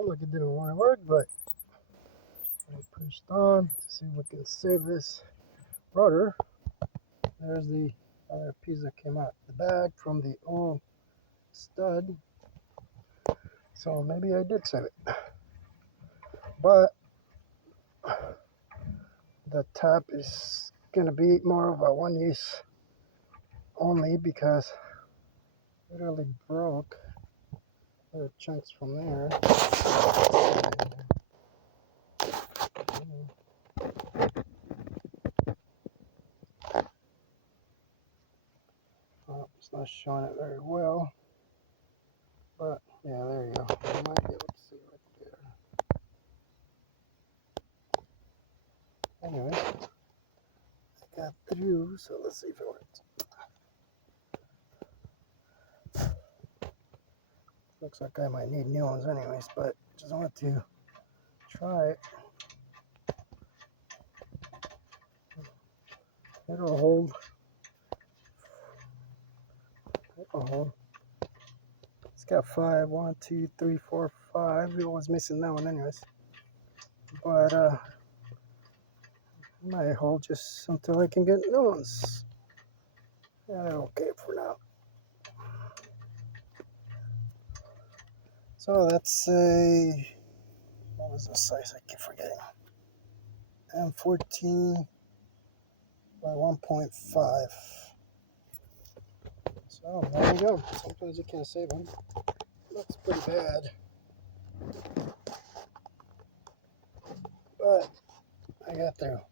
seemed like it didn't want to work, but I pushed on to see if we can save this rotor. There's the other piece that came out the back from the old stud. So maybe I did save it. But the tap is gonna be more of a one use only because it literally broke little chunks from there. Oh, it's not showing it very well, but yeah, there you go. You might be able to see right there. Anyway, I got through, so let's see if it works. Looks like I might need new ones anyways, but just wanted to try it. It'll hold. It'll hold. It's got 5, 1, 2, 3, 4, 5. We was missing that one anyways. But it might hold just until I can get new ones. Yeah, okay for now. So that's a, what was the size? I keep forgetting. M14 by 1.5. So there you go. Sometimes you can't save them. Looks pretty bad, but I got through.